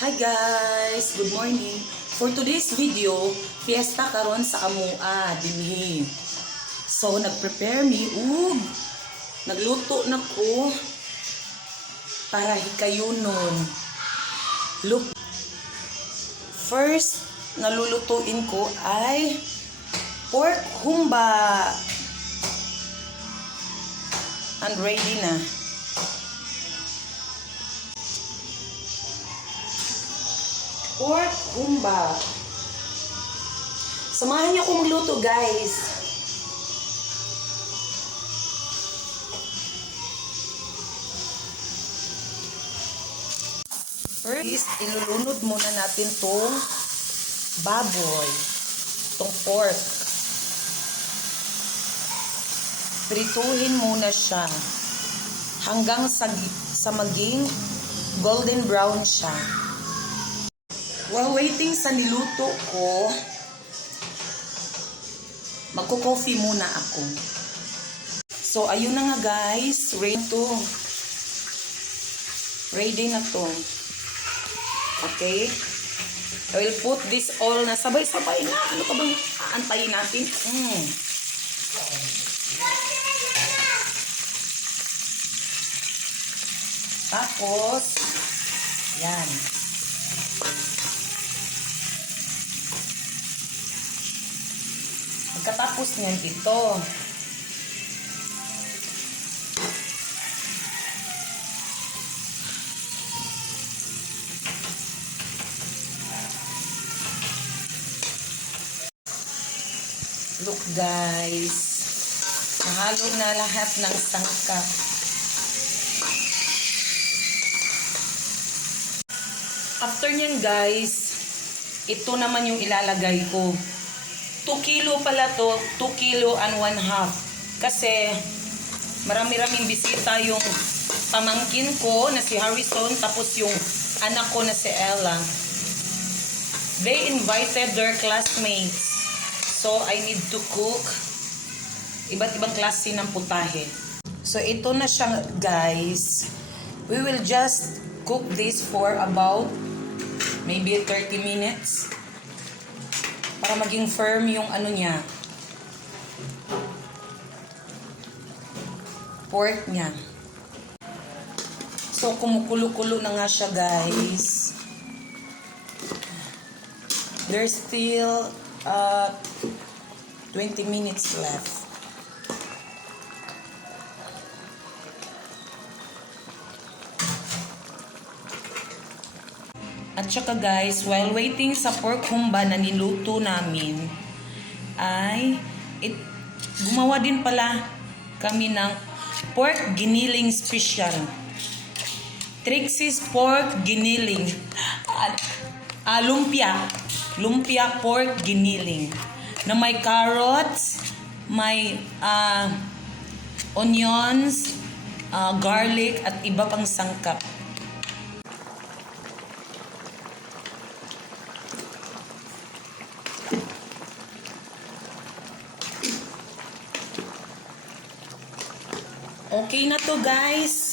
Hi guys! Good morning! For today's video, fiesta karon sa amua dinhi. So nagprepare mi ug nagluto na ko para hikayunon. Look, first nalulutuin ko ay pork humba. And ready na. Pork humba. Samahan niyo akong magluto, guys. First, ilulunod muna natin tong baboy, tong pork. Prituhin muna siya hanggang sa maging golden brown siya. While waiting sa niluto ko, magko-coffee muna ako. So, ayun na nga guys. Ready na to. Okay? I will put this all na sabay-sabay na. Ano ka bang aantayin natin? Tapos, yan. Pagkatapos niyan ito, look guys, nahalo na lahat ng sangkap. After niyan guys, ito naman yung ilalagay ko. 2 kilo pala to, 2 kilo and 1/2. Kasi marami-raming bisita yung pamangkin ko na si Harrison, tapos yung anak ko na si Ella. They invited their classmates. So I need to cook iba't ibang klase ng putahe. So ito na siya guys. We will just cook this for about maybe 30 minutes. Para maging firm yung ano niya. Pork niya. So, kumukulo-kulo na nga siya, guys. There's still 20 minutes left. At saka guys, while waiting sa pork humba na niluto namin, ay gumawa din pala kami ng pork giniling special. Trixie's pork giniling. Lumpia pork giniling. Na may carrots, may onions, garlic, at iba pang sangkap. Okay na to guys.